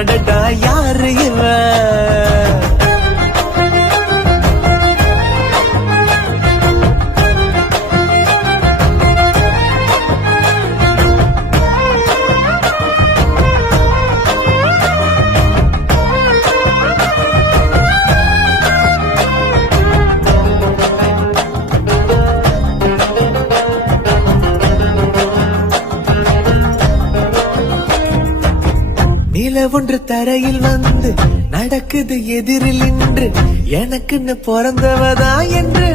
அடடா யாரு இவன்? நில ஒன்று தரையில் வந்து நடக்குது எதிரில் நின்று எனக்குன்னு பிறந்தவதா என்று